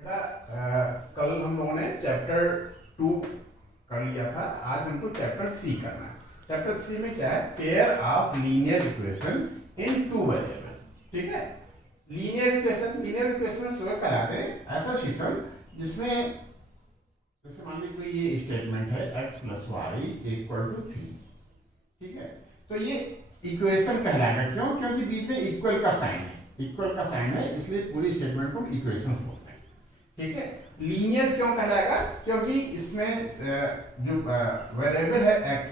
बेटा कल हम लोगों ने चैप्टर 2 कर लिया था। आज हमको चैप्टर 3 करना है। चैप्टर 3 में क्या है? Pair of linear equation in two variable. ठीक है, लीनियर इक्वेशन वो कहलाते हैं ऐसा सिस्टम जिसमें जैसे मान लीजिए कोई ये स्टेटमेंट है x + y = 3। ठीक है, तो ये इक्वेशन कहलाएगा। क्यों? क्योंकि बीच में इक्वल का साइन है, इसलिए पूरी स्टेटमेंट को इक्वेशन बोलते हैं। ठीक है, लीनियर क्यों कहलाएगा? क्योंकि इसमें जो वेरिएबल है x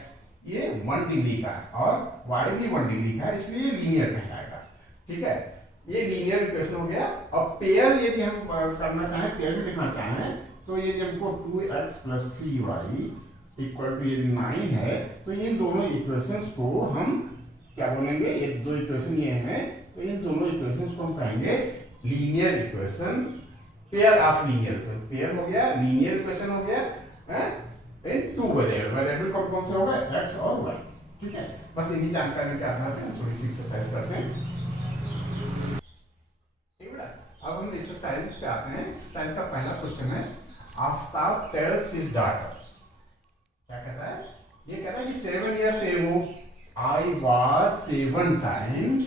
ये 1 डिग्री का है और y भी 1 डिग्री का है, इसलिए लीनियर कहलाएगा। ठीक है, ये लीनियर इक्वेशन हो गया। अब पेयर यदि हम करना चाहें, पेयर में लिखना चाहें, तो यदि हमको 2x + 3y = यदि 9 है, तो इन दोनों इक्वेशंस को हम क्या बोलेंगे? ये दो इक्वेशन ये हैं, तो इन दोनों इक्वेशंस को हम कहेंगे linear equation, pair of linear equation. Pair हो गया, लीनियर इक्वेशन हो गया है इन टू वेरिएबल कौन से होगा? x और y। ठीक है, बस इन्हीं जानकारी के आधार पर थोड़ी सी एक्सरसाइज करते हैं। अब हम एक्सरसाइज पे आते हैं। एक्सरसाइज का पहला क्वेश्चन है, आफ्ताब टेल्स हिज डॉटर। क्या कहता है? ये कहता है कि 7 years ago I was 7 times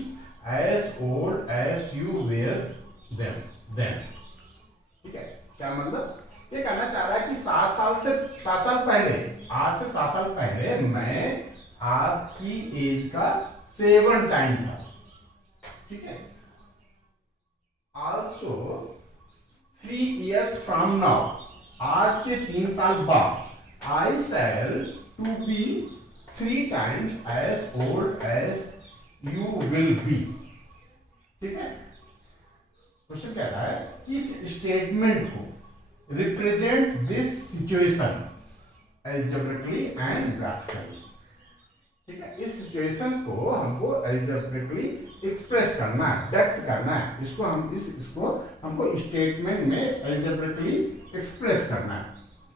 as old as you were then। ठीक है, क्या मतलब? ये कहना चाह रहा है कि 7 साल पहले, आज से 7 साल पहले मैं आपकी एज का 7 टाइम था। ठीक है, also 3 years from now, आज के 3 साल बाद I shall to be 3 times as old as you will be। ठीक है, क्वेश्चन कह रहा है कि इस स्टेटमेंट को represent this situation algebraically and graphically. ठीक है, इस सिचुएशन को हमको एल्जेब्रिकली एक्सप्रेस करना है, व्यक्त करना है। इसको हमको स्टेटमेंट में एल्जेब्रिकली एक्सप्रेस करना है।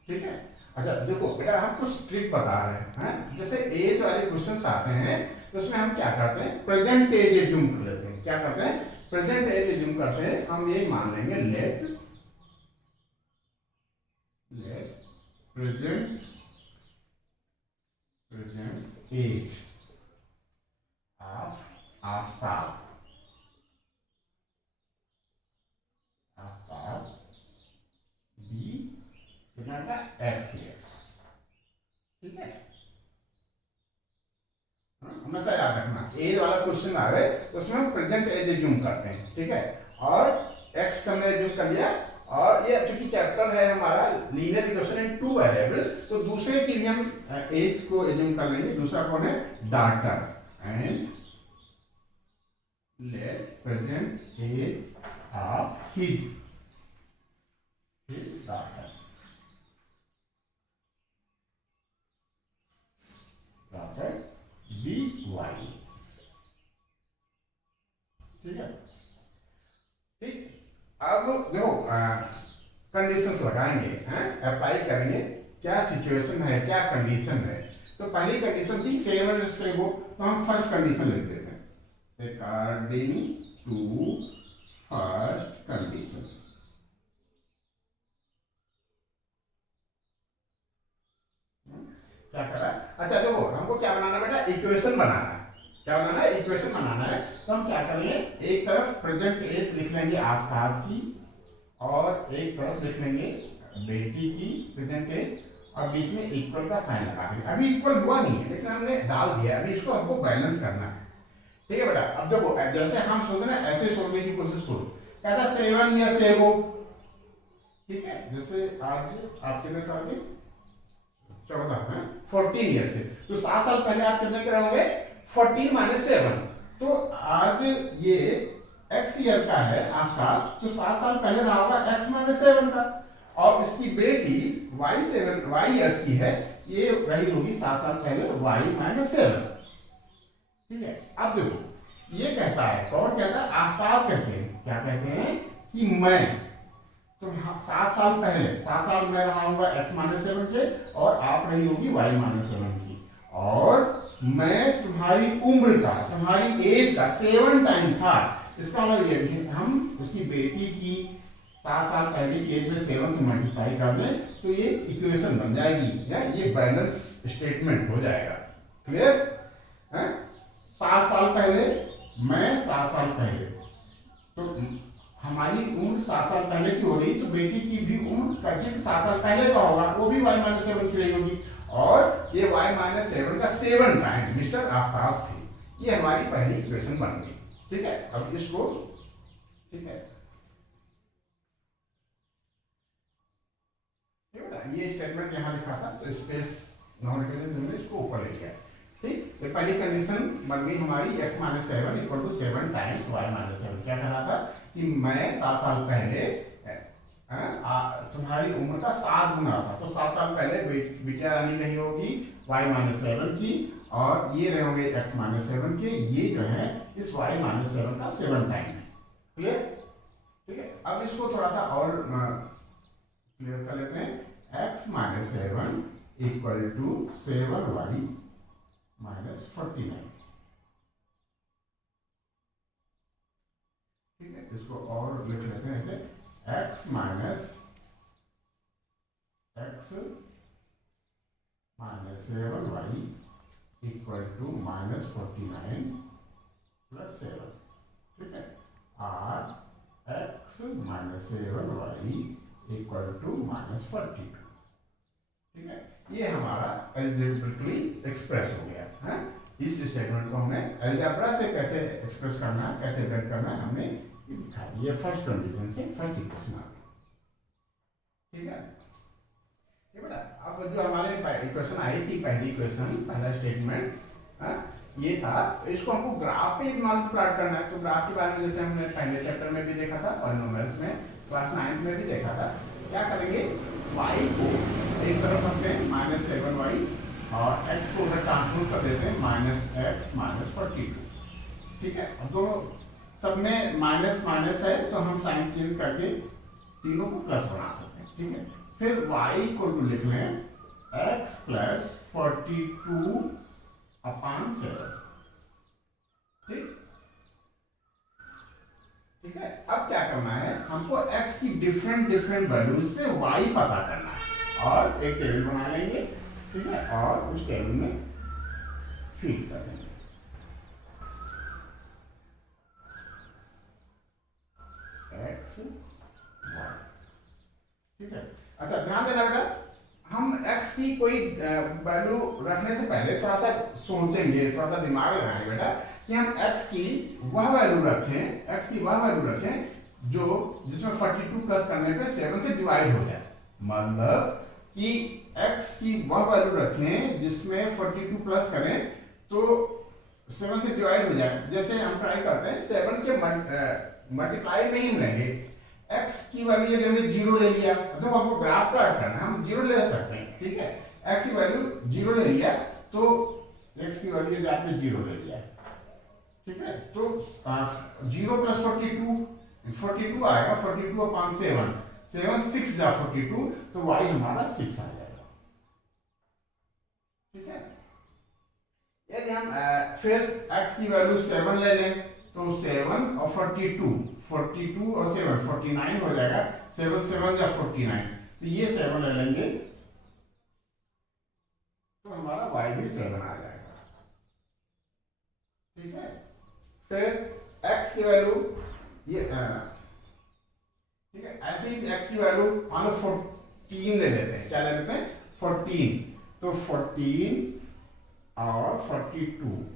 ठीक है, अच्छा देखो बेटा, हम कुछ ट्रिक बता रहे हैं। जैसे एज वाले क्वेश्चंस आते हैं तो उसमें हम क्या करते हैं? प्रेजेंट एज एज्यूम कर लेते हैं। क्या करते हैं? प्रेजेंट एज एज्यूम करते हैं। हम ये मान लेंगे let present age of Aftab be x years। ठीक है, हमेशा याद रखना, एज वाला क्वेश्चन आ गए तो उसमें हम प्रेजेंट एज एज्यूम करते हैं। ठीक है, और x हमने एज्यूम कर लिया। और ये चूंकि चैप्टर है हमारा linear equation in two variable, तो दूसरे की भी हम एज को एज्यूम कर लेंगे। दूसरा कौन है? Daughter. And let present age of his daughter be y. ठीक है, ठीक। अब देखो कंडीशंस लगाएंगे, अप्लाई करेंगे, क्या सिचुएशन है, क्या कंडीशन है। तो पहली कंडीशन थी 7 से वो, तो हम फर्स्ट कंडीशन लिख देते हैं। According to first condition. क्या कर रहा है? अच्छा देखो, हमको क्या बनाना बेटा? इक्वेशन बनाना है। क्या बनाना है? इक्वेशन बनाना है। तो हम क्या करेंगे? एक तरफ प्रेजेंट एज लिख लेंगे आफ्ताब की, और एक तरफ लिख लेंगे बेटी की प्रेजेंट एज, और बीच में इक्वल का साइन लगा देंगे। अभी इक्वल हुआ नहीं है, लेकिन हमने डाल दिया। अभी इसको हमको बैलेंस करना है। ठीक है बेटा, अब देखो जैसे हम सोच रहे हैं ऐसे सोचने की कोशिश करो। कहता 7 years ago। ठीक है, जैसे आज आपके साल के 14 है, 14 ईयर्स के, तो 7 साल पहले आप कितने के होंगे? 14 - 7। तो आज ये x ईयर का है आफ्ताब, तो 7 साल पहले रहा होगा x - 7 का। और इसकी बेटी y ईयर्स की है, ये रही होगी 7 साल पहले y - 7। ठीक है, अब देखो ये कहता है, कौन कहता है? आफ्ताब कहते हैं। क्या कहते हैं? कि मैं, तो 7 साल पहले, 7 साल में रहा होगा x - 7 के, और आप रही होगी y - 7 की, और मैं तुम्हारी उम्र का, तुम्हारी एज का 7 टाइम था। इसका मतलब ये हम उसकी बेटी की 7 साल पहले की एज में 7 से मल्टीप्लाई कर दें तो ये इक्वेशन बन जाएगी या ये बैलेंस स्टेटमेंट हो जाएगा। क्लियर है? 7 साल पहले, मैं 7 साल पहले, तो हमारी उम्र 7 साल पहले की हो रही, तो बेटी की भी उम्र 7 साल पहले का होगा, वो भी y-7 की रही होगी, और ये y-7 का 7 टाइम मिस्टर आफ्ताब थे। ये हमारी पहली इक्वेशन बन गई। ठीक है, अब इसको, ठीक है, ये स्टेटमेंट यहाँ लिखा था तो स्पेस नॉन रिकरेंस इसको ऊपर ले गया। ठीक, तो पहली कंडीशन बन गई हमारी x-7 equal to 7 times y-7। क्या कहा था कि मैं 7 साल पहले तुम्हारी उम्र का 7 गुना था, तो 7 साल पहले बिटिया रानी रही होगी y-7 की, और ये रहे होंगे x-7 के, ये जो है इस y-7 का 7 टाइम है। क्लियर? ठीक है, अब इसको थोड़ा सा और क्लियर कर लेते हैं। x-7 equal to 7y-49। ठीक है, इसको और लिख लेते हैं x minus 7y equal to -49 plus 7। ठीक है, और x-7y इक्वल टू -42। ठीक है, ये हमारा एल्जेब्रिकली एक्सप्रेस हो गया है। इस स्टेटमेंट को हमने एल्जेब्रा से कैसे एक्सप्रेस करना है, कैसे व्यक्त करना है, हमने दिखा दिया। फर्स्ट कंडीशन से फर्स्ट इक्वेशन आ गई। ठीक है, ये बेटा अब जो हमारे इक्वेशन आई थी, पहली इक्वेशन, पहला स्टेटमेंट ये था, इसको हमको ग्राफ पे मान प्लॉट करना है। तो ग्राफ के बारे में जैसे हमने पहले चैप्टर में भी देखा था, पॉलिनोमियल्स में क्लास 9 में भी देखा था। क्या करेंगे, y को एक तरफ रखते हैं -7y, और x को उधर ट्रांसपोज कर देते हैं -x-42। ठीक है, अब दोनों सब में माइनस माइनस है तो हम साइन चेंज करके तीनों को प्लस बना सकते हैं। ठीक है, फिर y को लिख लें x प्लस 42/7। ठीक, ठीक है, अब क्या करना है, हमको x की डिफरेंट वैल्यूज पे y पता करना है, और एक टेबल बना लेंगे। ठीक है, और उस टेबल में फीड कर देंगे। x y। ठीक है, अच्छा ध्यान देना बेटा, हम x की कोई वैल्यू रखने से पहले थोड़ा सा सोचेंगे, थोड़ा सा दिमाग लगाएंगे बेटा, कि हम x की वह वैल्यू रखें जो जिसमें 42 प्लस करने पे 7 से डिवाइड हो जाए। मतलब कि x की वह वैल्यू रखें जिसमें 42 प्लस करें तो 7 से डिवाइड हो जाए। जैसे हम ट्राई करते हैं 7 के मल्टीप्लाई नहीं लेंगे, x की वैल्यू यदि हमने 0 ले लिया, तो आपको ग्राफ प्लॉट करना है, हम 0 ले सकते हैं। ठीक है, x की वैल्यू 0 ले लिया, तो x की वैल्यू यदि आपने 0 ले लिया, ठीक है, तो 0 प्लस 42 आएगा, 42/7, 7 6 जा 42, तो y हमारा 6 आ जाएगा। ठीक है, यदि हम फिर x की वैल्यू 7 ले लें, तो 7 और 42 और 7 49 हो जाएगा, 7 7 या 49, तो ये 7 ले लेंगे, तो हमारा y भी 7 आ जाएगा। ठीक है, फिर x की वैल्यू ये ठीक है, ऐसे ही x की वैल्यू मान लो 14 ले लेते हैं। क्या ले लेते हैं, 14, तो 14 और 42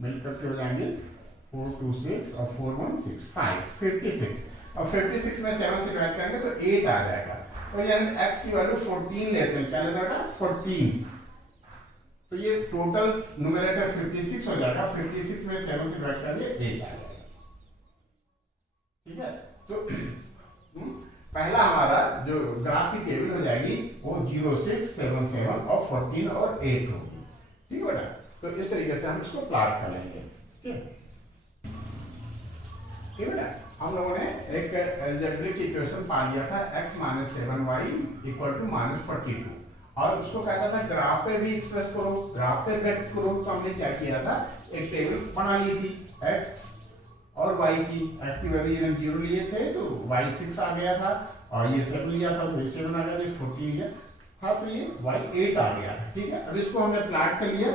मिलकर के हो जाएंगे 4 2 6 और 4 1 6 5 56, और 56 में 7 से डिवाइड करेंगे तो 8 आ जाएगा। तो यानी x की वैल्यू 14 लेते हैं। क्या लेना बेटा, 14, तो ये टोटल न्यूमरेटर 56 हो जाएगा, 56 में 7 से डिवाइड करेंगे 8 आ जाएगा। ठीक है, तो पहला हमारा जो ग्राफ की टेबल हो जाएगी वो 0 6 7 7 और 14 और 8 होगी। ठीक है बेटा, तो इस तरीके से हम इसको प्लॉट कर लेंगे। ठीक है, ठीक है बेटा, हम लोगों ने एक अलजेब्रिक इक्वेशन पा लिया था x-7y इक्वल टू -42, और उसको कहता था ग्राफ पे भी एक्सप्रेस करो, ग्राफ पे व्यक्त करो। तो हमने क्या किया था, एक टेबल बना ली थी x और y की। x की वैल्यू जब 0 लिए थे तो y 6 आ गया था, और ये 7 लिया था तो ये 7 आ गया, ये 14 लिया था तो ये y 8 आ गया। ठीक है, अब इसको हमने प्लॉट कर लिया,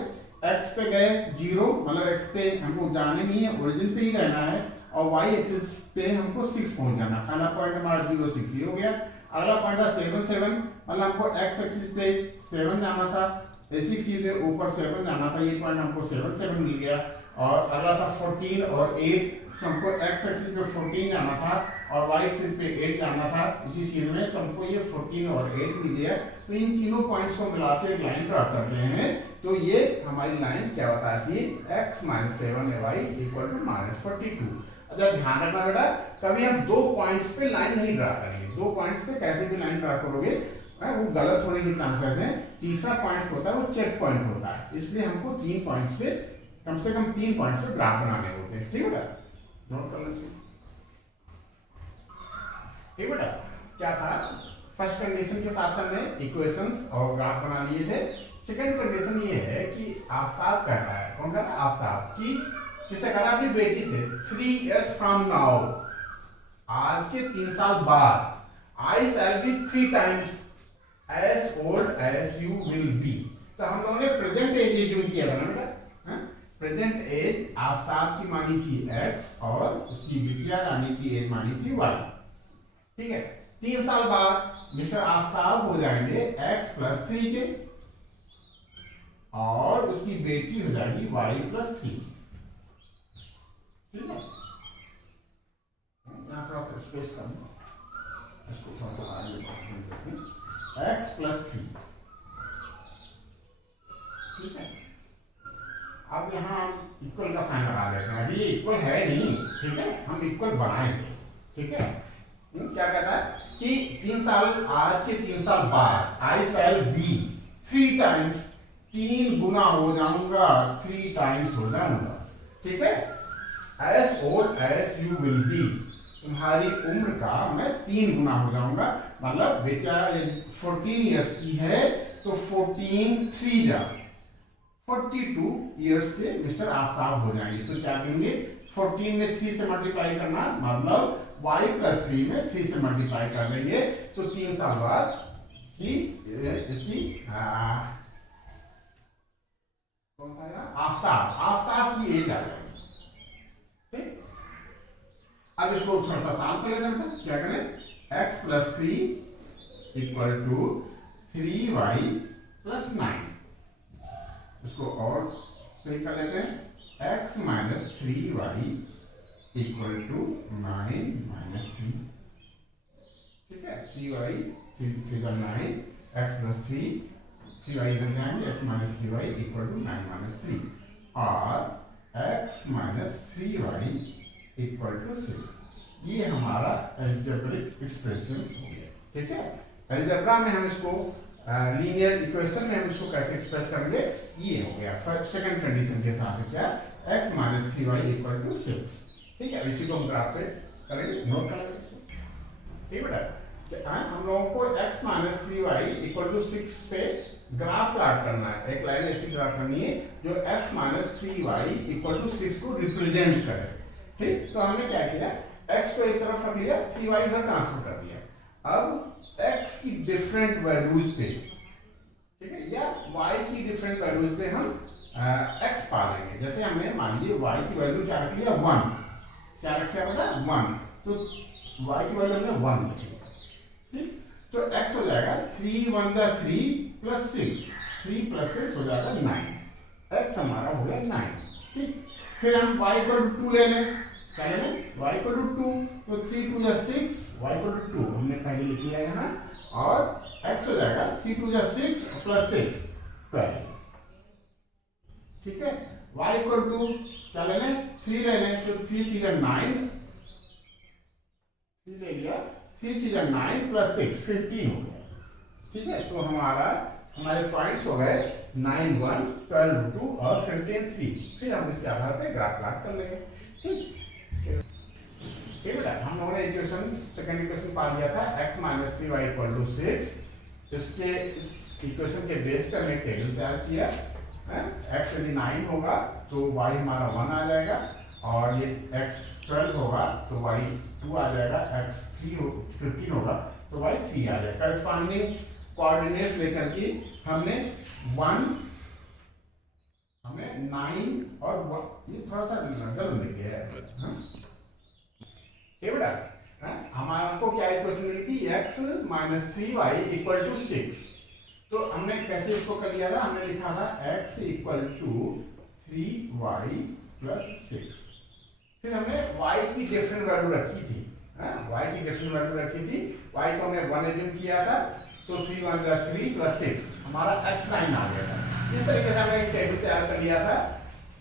x पे गए 0, मतलब x पे हमको जाने नहीं है, ओरिजिन पे ही रहना है, और y एक्सिस पे हमको 6 पहुंच जाना। पहला पॉइंट हमारा 0 6 ये हो गया। अगला पॉइंट था 7 7, मतलब हमको x एक्सिस पे 7 जाना था, ऐसी चीज है ऊपर 7 जाना था, ये पॉइंट हमको 7 7 मिल गया। और अगला था 14 और 8, तो हमको x एक्सिस पे 14 जाना था और y एक्सिस पे 8 जाना था इसी चीज में, तो हमको ये 14 और 8 मिल गया। तो इन तीनों पॉइंट्स को मिलाते एक लाइन ड्रा करते हैं, तो ये हमारी लाइन क्या बताती है, x - 7y = -42। अच्छा ध्यान रखना बेटा, कभी हम दो पॉइंट्स पे लाइन नहीं ड्रा करेंगे, दो पॉइंट्स पे कैसे भी लाइन ड्रा करोगे वो गलत होने के चांसेस हैं। तीसरा पॉइंट होता है वो चेक पॉइंट होता है, इसलिए हमको 3 पॉइंट्स पे कम से कम 3 पॉइंट्स पे ग्राफ बनाने होते हैं। ठीक बेटा, नोट कर लीजिए। ठीक बेटा, क्या था, फर्स्ट कंडीशन के साथ हमने इक्वेशंस और ग्राफ बना लिए थे। सेकंड कंडीशन ये है कि आफ्ताब कह रहा है, कौन कह रहा है, आफ्ताब की किसे कह रहा है, अपनी बेटी से 3 years from now, आज के 3 साल बाद, I shall be 3 times as old as you will be। तो हम लोगों ने प्रेजेंट एज एज्यूम किया था ना बेटा, प्रेजेंट एज आफ्ताब की मानी थी x और उसकी बिटिया रानी की एज मानी थी y। ठीक है, 3 साल बाद मिस्टर आफ्ताब हो जाएंगे x + 3 के और उसकी बेटी हो जाएगी y + 3। ठीक है, यहाँ थोड़ा सा स्पेस कम, इसको थोड़ा सा आगे x + 3। ठीक है, अब यहाँ इक्वल का साइन लगा देते हैं, अभी इक्वल है नहीं। ठीक है, हम इक्वल बनाएंगे। ठीक है, क्या कहता है कि 3 साल, आज के 3 साल बाद I shall be 3 times, 3 गुना हो जाऊंगा, 3 times हो जाऊंगा। ठीक है, as old as you will be, तुम्हारी उम्र का मैं 3 गुना हो जाऊंगा। मतलब बेटा 14 इयर्स की है तो 14 3 जा 42 इयर्स के मिस्टर आफ्ताब हो जाएंगे। तो क्या करेंगे, 14 में 3 से मल्टीप्लाई करना, मतलब y + 3 में 3 से मल्टीप्लाई कर देंगे, तो 3 साल बाद की इसकी कौन सा आफ्ताब की एज आ जाएगी। ठीक, अब इसको थोड़ा सा आसान कर लेते हैं, क्या करें, x + 3 = 3y + 9। इसको और सही कर लेते हैं, x - 3y = 9 - 3। ठीक है, 3y 3 × 9, x + 3, 3y इधर जाएंगे, x - 3y = 9 - 3, और x - 3y = 6। ये हमारा अलजेब्रिक एक्सप्रेशन हो गया। ठीक है, अलजेब्रा में हम इसको लीनियर इक्वेशन में हम इसको कैसे एक्सप्रेस करेंगे, ये हो गया फर्स्ट सेकंड कंडीशन के साथ क्या, x - 3y = 6। ठीक है, इसी को हम ग्राफ पे करेंगे, नोट करेंगे। ठीक बेटा, हम लोगों को x - 3y = 6 पे ग्राफ प्लॉट करना है, एक लाइन ऐसी ग्राफ करनी है जो x - 3y = 6 को रिप्रेजेंट करे। ठीक, तो हमने क्या किया, x को एक तरफ रख लिया, 3y इधर ट्रांसफर कर दिया। अब x की डिफरेंट वैल्यूज पे, ठीक है, या y की डिफरेंट वैल्यूज पे हम x पा लेंगे। जैसे हमने मान लीजिए y की वैल्यू क्या रख लिया, 1, क्या रखा बेटा 1, तो y की वैल्यू हमने 1 रखी। ठीक, तो x हो जाएगा 3 × 1 = 3 + 6, 3 + 6 हो जाएगा 9, x हमारा हो गया 9। ठीक, फिर हम y = 2 ले लें, क्या लें, y = 2, तो 3 × 2 = 6, y = 2 हमने पहले लिख लिया यहाँ, और x हो जाएगा 3 × 2 = 6 + 6 12। ठीक है, y = क्या ले लें, 3 ले लें, तो 3 × 3 = 9, 3 ले लिया, 3 × 3 = 9 + 6 15 हो गया। ठीक है, तो हमारे पॉइंट्स हो गए 9 1, 12 2 और 15 3। फिर हम इसके आधार पे ग्राफ प्लॉट कर लेंगे। ठीक, बेटा हम लोगों ने इक्वेशन सेकंड इक्वेशन पा लिया था, x - 3y = 6। इसके इस इक्वेशन के बेस पे हमने टेबल तैयार किया है। x यदि 9 होगा तो y हमारा 1 आ जाएगा, और ये x 12 होगा तो y 2 आ जाएगा, x 3 15 होगा तो y 3 आ गया। करस्पॉन्डिंग कोऑर्डिनेट लेकर के हमने 9 और 1, ये थोड़ा सा गलत लिख गया है, ये बेटा हमारा को क्या इक्वेशन मिली थी, x minus 3y equal to 6। तो हमने कैसे इसको कर लिया था, हमने लिखा था x equal to 3y plus 6। फिर हमने y की डिफरेंट वैल्यू रखी थी, y की डिफरेंट वैल्यू रखी थी, y को हमने 1 एज्यूम किया था, तो 3 1 जा 3 प्लस 6 हमारा x9 आ गया था। इस तरीके से हमने एक टेबल तैयार कर लिया था,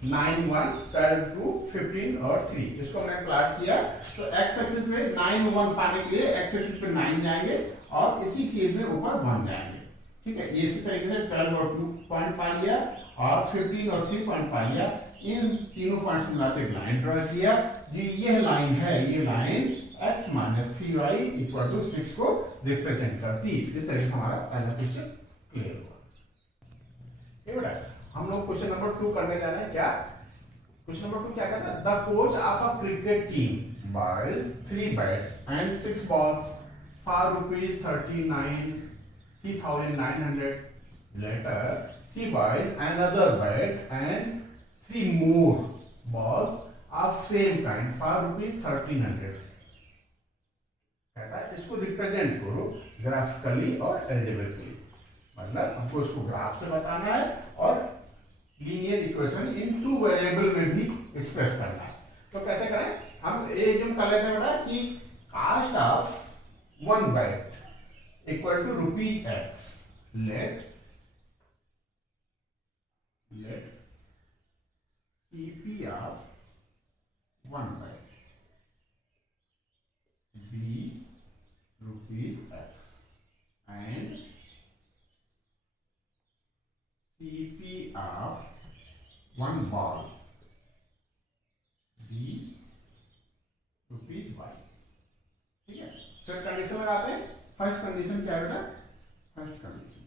9 1 12 2 15 और 3, इसको हमने प्लॉट किया। तो x एक्सिस पे 9 1 पाने के लिए x एक्सिस पे 9 जाएंगे और इसी चीज में ऊपर 1 जाएंगे, ठीक है। ये इसी तरीके से 12 और 2 पॉइंट पा लिया और 15 और 3 पॉइंट पा लिया। इन तीनों पॉइंट्स मिलाते एक लाइन ड्रा किया जी, ये लाइन है, ये line x minus 3y equal to 6 को रिप्रेजेंट करती है। इस तरीके से हमारा पहला क्वेश्चन क्लियर हुआ। ये बेटा हम लोग क्वेश्चन नंबर 2 करने जा रहे हैं। क्या क्वेश्चन नंबर 2 क्या कहता है, the coach of a cricket team buys 3 बैट्स एंड 6 balls for ₹3,900 later she buys another bat and 3 more balls of same kind for ₹1,300। कहता है इसको रिप्रेजेंट करो ग्राफिकली और एल्जेब्रिकली, मतलब हमको इसको ग्राफ से बताना है और लीनियर इक्वेशन इन 2 वेरिएबल में भी एक्सप्रेस करना है। तो कैसे करें, हम ये जो कर लेते हैं बेटा कि cost of 1 bat equal to ₹x, let CP of 1 bat be ₹x and CP of 1 ball be ₹y, ठीक है। तो कंडीशन लगाते हैं। फर्स्ट कंडीशन क्या है बेटा, फर्स्ट कंडीशन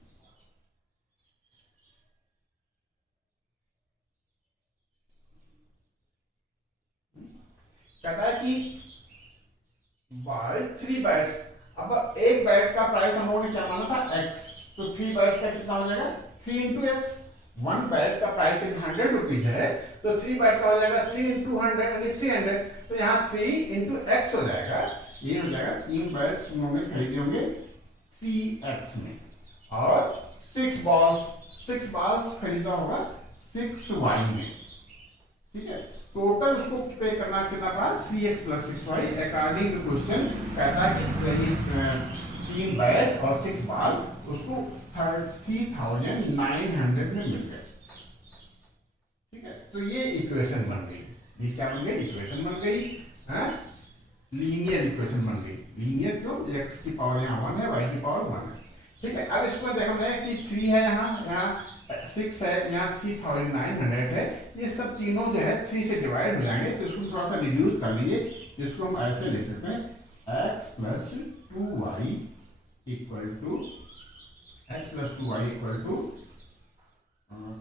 कहता है कि 3 बैट्स, अब एक बैट का प्राइस हम लोगों ने क्या माना था x, तो 3 बैट्स का कितना हो जाएगा 3 into x। 1 बैट का प्राइस ₹100 है, तो 3 बैट का हो जाएगा 3 into 100 यानी 300, तो यहाँ 3 into x हो जाएगा। ये हो जाएगा 3 बैट्स हम लोगों ने खरीदे होंगे 3x में, और 6 बॉल्स खरीदा होगा 6y में, ठीक है। टोटल उसको पे करना कितना पड़ा 3x plus 6y according to question. कहता है कि 3 बैट और 6 बॉल उसको 30,900 में मिल गए, ठीक है। तो ये इक्वेशन बन गई, ये क्या बन गई, इक्वेशन बन गई, लीनियर इक्वेशन बन गई। लीनियर क्यों, x की पावर यहाँ 1 है, y की पावर 1 है, ठीक है। अब इसको देखा हमने कि 3 है, यहाँ 6 है, यहाँ 3,900 है, ये सब तीनों जो है 3 से डिवाइड हो जाएंगे, तो इसको थोड़ा सा रिड्यूस कर लेंगे, जिसको हम ऐसे ले सकते हैं x plus 2y equal to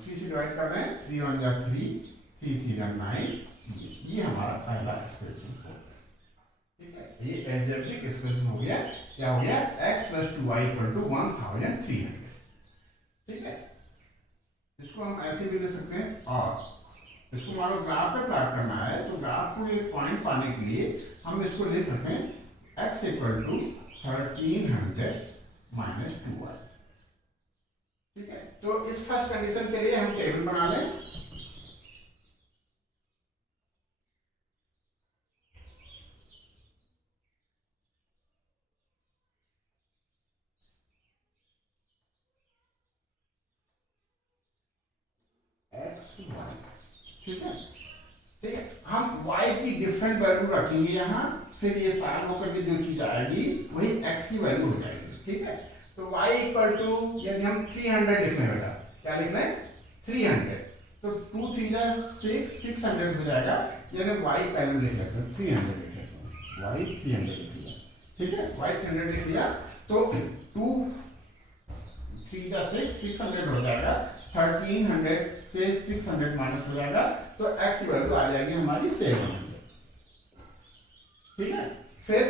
3 से डिवाइड कर रहे हैं, 3 1 जा 3, 3 3 जा 9, ये हमारा पहला एक्सप्रेशन है, ठीक है। ये एल्जेब्रिक एक्सप्रेशन हो गया, क्या हो गया x plus 2y equal to 1,300, ठीक है। इसको हम ऐसे भी ले सकते हैं, और इसको मान लो ग्राफ पे प्लॉट करना है, तो ग्राफ को एक पॉइंट पाने के लिए हम इसको ले सकते हैं x equal to 1300 minus 2y, ठीक है। तो इस फर्स्ट कंडीशन के लिए हम टेबल बना लें। ठीक है, ठीक है। हम y की डिफरेंट वैल्यू रखेंगे यहाँ, फिर ये साइन होकर के जो चीज आएगी वही x की वैल्यू हो जाएगी, ठीक है। तो y इक्वल टू, यदि हम 300 लिखने बेटा, क्या लिखना है 300, तो 2 3 जा 6 600 हो जाएगा, यानी y वैल्यू लिख सकते हैं 300 लिख सकते हैं, y 300 लिख लिया, ठीक है। y 300 लिख लिया, तो 2 3 जा 6 600 हो जाएगा, 1300 से 600 माइनस हो जाएगा, तो x की वैल्यू आ जाएगी हमारी 700, ठीक है। फिर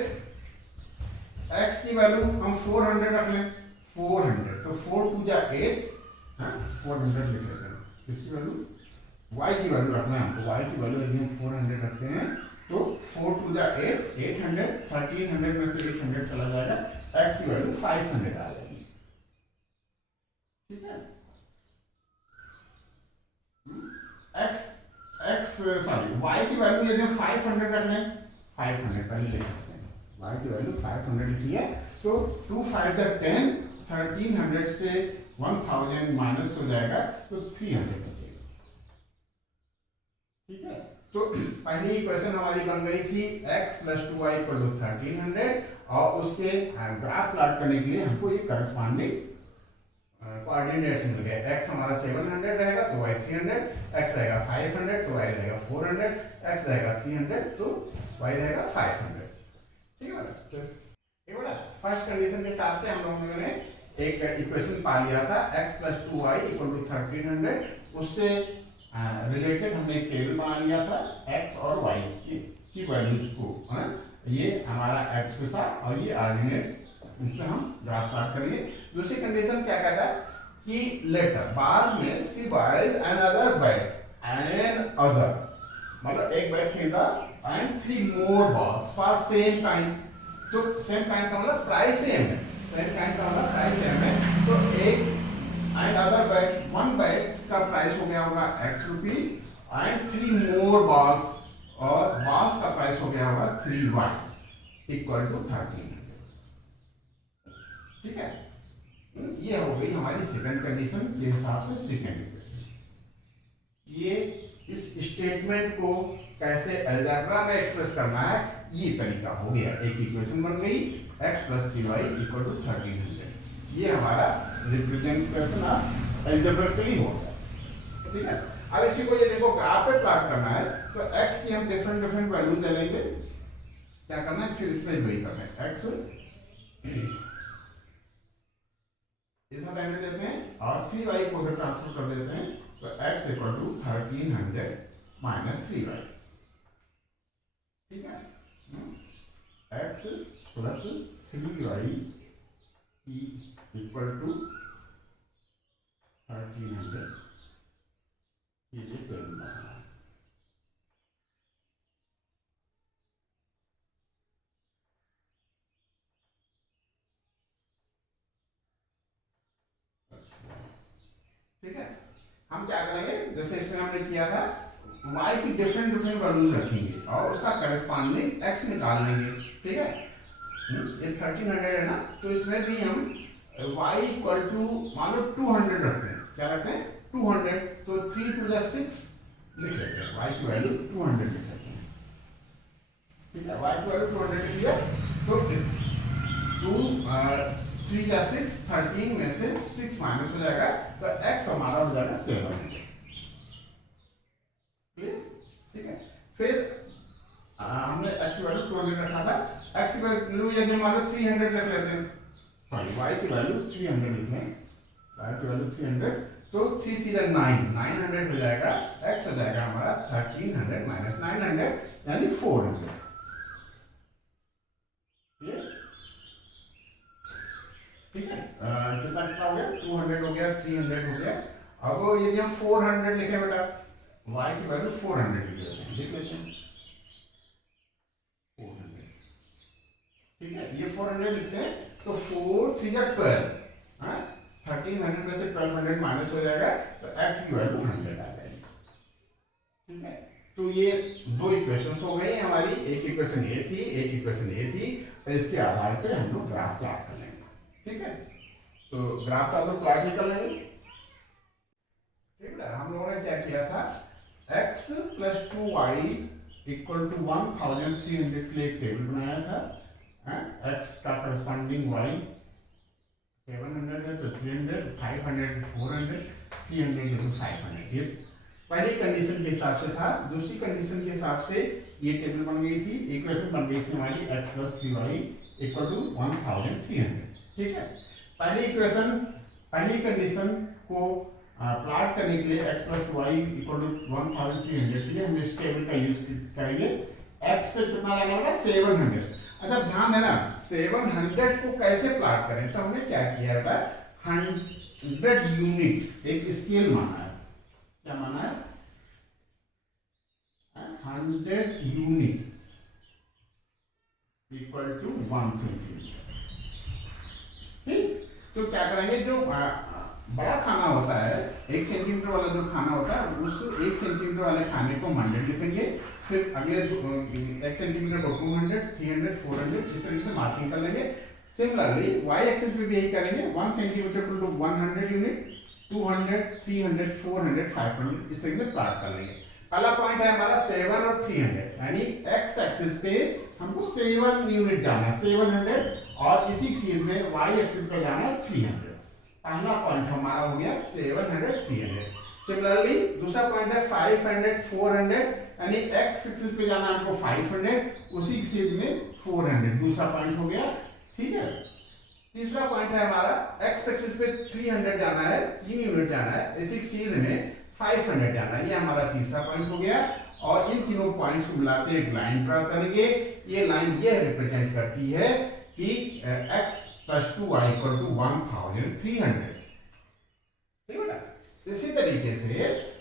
x की की वैल्यू हम 400 रख लें, 400 तो 4 टू जा 8, 400 लिख लेते हैं। इसकी वैल्यू y की वैल्यू रखना है हमको, y की वैल्यू यदि हम 400 रखते हैं तो 4 टू जा 8, 800, 1300 में से 800 चला जाएगा, x की वैल्यू 500 आ जाएगी। ठीक है, y की वैल्यू यदि हम 500 रख लें, 500 पहले ले सकते हैं, y की वैल्यू 500 लिखी है तो 2 5 10, 1300 से 1000 माइनस हो जाएगा तो 300 बचेगा। ठीक है, तो पहली इक्वेशन हमारी बन गई थी x + 2y = 1300 और उसके ग्राफ प्लॉट करने के लिए हमको ये करस्पॉन्डिंग कोऑर्डिनेट्स मिल गए। x हमारा 700 रहेगा तो y 300, x रहेगा 500 तो y रहेगा 400, x रहेगा 300 तो y रहेगा 500। ठीक है बेटा, तो ये बेटा फर्स्ट कंडीशन के हिसाब से हम लोगों ने एक इक्वेशन पा लिया था x + 2y = 1300, उससे रिलेटेड हमने एक टेबल बना लिया था x और y की वैल्यूज को, ये हमारा x के साथ और ये ऑर्डिनेट, इससे हम ग्राफ प्लॉट करेंगे। दूसरी कंडीशन क्या कहता है कि लेटर बाद में she buys another bat and other, मतलब एक बैट खरीदा and 3 more balls for same kind, तो सेम काइंड का मतलब प्राइस सेम है, सेम काइंड का मतलब प्राइस सेम है, तो एक and other bat, one bat का प्राइस हो गया होगा x rupees and 3 more balls, और बॉल्स का प्राइस हो गया होगा 3y = 1300। ठीक है, ये हो गई हमारी सेकंड कंडीशन के हिसाब से सेकंड इक्वेशन। ये इस स्टेटमेंट को कैसे अलजेब्रा में एक्सप्रेस करना है ये तरीका हो गया, एक इक्वेशन बन गई x + 3y = 1300, ये हमारा रिप्रेजेंटेशन ऑफ अलजेब्रिकली हो गया। ठीक है, अब इसी को ये देखो ग्राफ पे प्लॉट करना है तो x की हम डिफरेंट वैल्यू ले लेंगे, क्या करना है फिर इसमें वही करना है, x इधर रहने देते हैं और 3y को उधर ट्रांसफर कर देते हैं तो x = 1300 - 3y। ठीक है, x + 3y = 1300, ये टेबल बनाना है। ठीक है, हम क्या करेंगे जैसे इसमें हमने किया था, y की डिफरेंट वैल्यू रखेंगे और उसका करस्पॉन्डिंग x निकाल लेंगे। ठीक है, ये 1300 है ना, तो इसमें भी हम y = मान लो 200 रखते हैं, क्या रखते हैं 200, तो 3 टू 6 लिख लेते हैं, y की वैल्यू 200 लिख लेते हैं। ठीक है, y की वैल्यू 200 लिख लिया तो 3 या 6, 13 में से 6 माइनस हो जाएगा तो x हमारा हो जाएगा 700। ठीक है, फिर हमने x की वैल्यू 200 रखा था, x की वैल्यू यदि मान लो 300 रख लेते हैं, सॉरी y की वैल्यू 300 लिख लें, y की वैल्यू 300 तो 3 3 900 हो जाएगा, x हो जाएगा हमारा 1300 - 900 यानी 400। ठीक है, कितना कितना हो गया 200 हो गया, 300 हो गया। अब यदि हम 400 लिखें बेटा, y की वैल्यू 400 लिख लेते हैं, 400। ठीक है, ये 400 लिखते हैं तो 4 3 12, 1300 में से 1200 माइनस हो जाएगा तो x की वैल्यू 100 आ जाएगी। ठीक है, तो ये दो इक्वेशंस हो गई हमारी, एक इक्वेशन ये थी, एक इक्वेशन ये थी, और इसके आधार पे हम लोग ग्राफ प्लॉट कर लेंगे। ठीक है, तो ग्राफ का हम प्लॉट निकल लेंगे। ठीक है, हम लोगों ने क्या किया था, x + 2y = 1300 के लिए एक टेबल बनाया था, x का करस्पॉन्डिंग y 700 है तो 300, 500 400, 300 तो 500, ये पहली कंडीशन के हिसाब से था। दूसरी कंडीशन के हिसाब से ये टेबल बन गई थी, इक्वेशन बन गई थी हमारी x + 3y = 1300। ठीक है, पहली कंडीशन को प्लॉट करने के लिए x + 2y = 1300 के लिए हम इस टेबल का यूज करेंगे। x पे कितना जाना होगा 700, अच्छा ध्यान देना 700 को कैसे प्लॉट करें, तो हमने क्या किया बेटा 100 यूनिट एक स्केल माना है। क्या माना है? 100 यूनिट इक्वल टू 1 सेंटीमीटर। ठीक, तो क्या करेंगे, जो बड़ा खाना होता है 1 सेंटीमीटर वाला जो खाना होता है उस 1 सेंटीमीटर वाले खाने को 100 लिखेंगे, फिर अगले 1 सेंटीमीटर को 200, 300, 400 इस तरीके से मार्किंग कर लेंगे। सिमिलरली वाई एक्सिस पे भी यही करेंगे, 1 सेंटीमीटर टू 100 यूनिट, 200, 300, 400, 500 इस तरीके से प्लॉट कर लेंगे। पहला पॉइंट है हमारा 7 और 300, यानी एक्स एक्सिस पे हमको 7 यूनिट जाना है 700, और इसी चीज में वाई एक्सिस पे जाना है 300। पहला पॉइंट हमारा हो गया 700, 300। सिमिलरली दूसरा पॉइंट है 500, 400, यानी एक्स एक्सिस पे जाना है हमको 500, उसी चीज में 400, दूसरा पॉइंट हो गया। ठीक है, तीसरा पॉइंट है हमारा एक्स एक्सिस पे 300 जाना है, 3 यूनिट जाना है, इसी चीज में 500 जाना है, ये हमारा तीसरा पॉइंट हो गया। और इन तीनों पॉइंट्स को मिलाते एक लाइन ड्रा करेंगे। ये लाइन ये रिप्रेजेंट करती है कि x + 2y = 1300। ठीक है बेटा, इसी तरीके से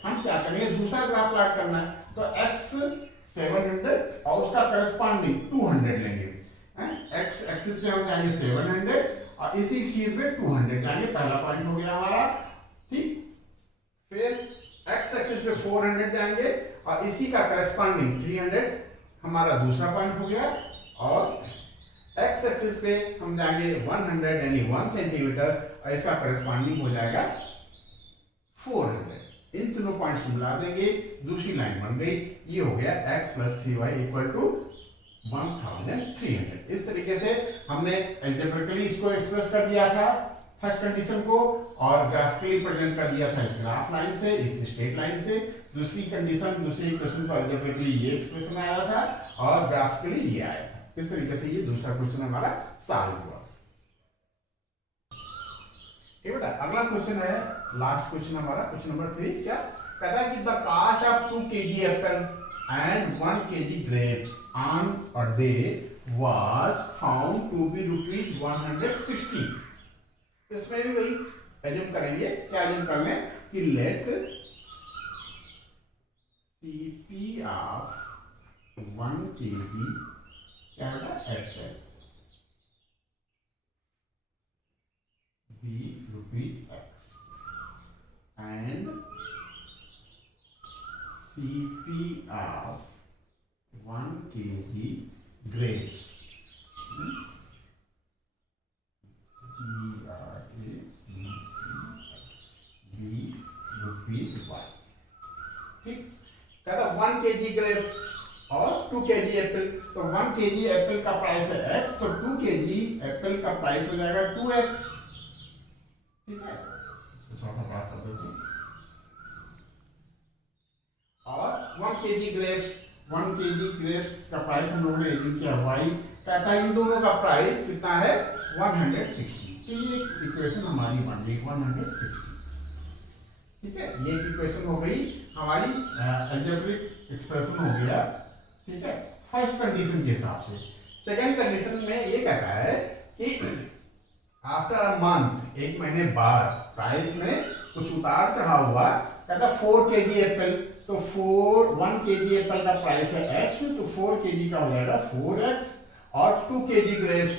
हम क्या करेंगे, दूसरा ग्राफ प्लॉट करना है, तो x 700 और उसका करस्पॉन्डिंग 200 लेंगे। x एक्सिस पे हम जाएंगे 700 और इसी चीज पे 200 जाएंगे, पहला पॉइंट हो गया हमारा। ठीक, फिर x एक्सिस पे 400 जाएंगे और इसी का करस्पॉन्डिंग 300 हमारा दूसरा पॉइंट हो गया, और x एक्सिस पे हम जाएंगे 100 यानी 1 सेंटीमीटर और इसका करस्पॉन्डिंग हो जाएगा 400। इन तीनों पॉइंट्स को मिला देंगे, दूसरी लाइन बन गई। ये हो गया x + 3y = 1300। इस तरीके से हमने अलजेब्रिकली इसको एक्सप्रेस कर दिया था फर्स्ट कंडीशन को, और ग्राफिकली प्रेजेंट कर दिया था इस ग्राफ लाइन से, इस स्ट्रेट लाइन से। दूसरी कंडीशन, दूसरी इक्वेशन को अलजेब्रिकली ये एक्सप्रेशन आया था और ग्राफिकली ये आया था। इस तरीके से ये दूसरा क्वेश्चन हमारा सॉल्व हुआ। बेटा अगला क्वेश्चन है, लास्ट क्वेश्चन हमारा, क्वेश्चन नंबर 3। क्या कहता है कि the cost of 2 kg apple and 1 kg grapes on a day was found to be ₹160। इसमें भी वही एज्यूम करेंगे। क्या एज्यूम कर लें कि लेट सीपी ऑफ 1 kg क्या होगा Apple be ₹x and CP of 1 kg grapes ₹1 ठीक, कहता 1 kg ग्रेप्स और 2 kg एप्पल। तो 1 kg एप्पल का प्राइस है x, तो 2 kg एप्पल का प्राइस हो जाएगा 2x। ठीक है, तो थोड़ा सा बात कर देते हैं। और 1 kg ग्रेप्स का प्राइस हम लोगों ने एज्यूम किया y, कहता है इन दोनों का प्राइस कितना है 160। तो ये इक्वेशन हमारी बन गई 160। ठीक है, ये इक्वेशन हो गई हमारी अलजेब्रिक एक्सप्रेशन हो गया। ठीक है, फर्स्ट कंडीशन के हिसाब से। सेकंड कंडीशन में ये कहता है कि आफ्टर अ मंथ, एक महीने बाद प्राइस में कुछ उतार चढ़ाव हुआ। कहता 4 kg एप्पल, तो 1 kg एप्पल का प्राइस है x, तो 4 kg का हो जाएगा 4x, और 2 kg ग्रेप्स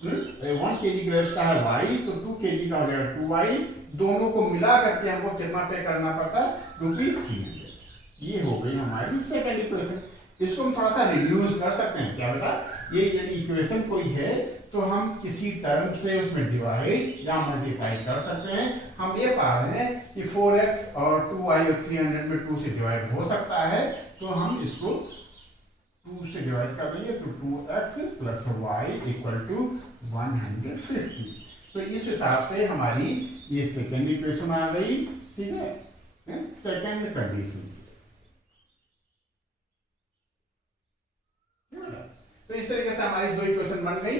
1 kg ग्रेप्स का है y, तो 2 kg का हो जाएगा 2y। दोनों को मिला करके हमको कितना पे करना पड़ता है ₹300। ये हो गई हमारी सेकंड इक्वेशन। इसको हम थोड़ा सा रिड्यूस कर सकते हैं। क्या बेटा, ये यदि इक्वेशन कोई है तो हम किसी टर्म से उसमें डिवाइड या मल्टीप्लाई कर सकते हैं। हम ये पा रहे हैं कि 4x और 2y और 300 में 2 से डिवाइड हो सकता है, तो हम इसको 2 से डिवाइड कर देंगे, तो 2x + y = 150। तो इस हिसाब से हमारी ये सेकेंड इक्वेशन आ गई। ठीक है, सेकेंड कंडीशन से। तो इस तरीके से हमारी दो इक्वेशन बन गई।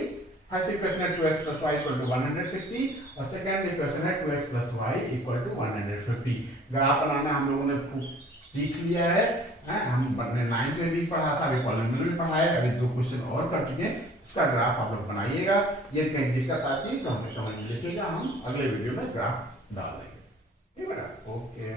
फर्स्ट इक्वेशन है 2x + y = 160 और सेकंड इक्वेशन है 2x + y = 150। ग्राफ बनाना हम लोगों ने खूब सीख लिया है। है, हमने 9th में भी पढ़ा था, अभी पॉलिनोमियल में पढ़ाया, अभी 2 क्वेश्चन और कर चुके हैं। इसका ग्राफ आप लोग बनाइएगा। ये कहीं दिक्कत आती है तो हमें कमेंट में लिखिएगा, हम अगले वीडियो में ग्राफ डाल देंगे। ठीक है बेटा, ओके।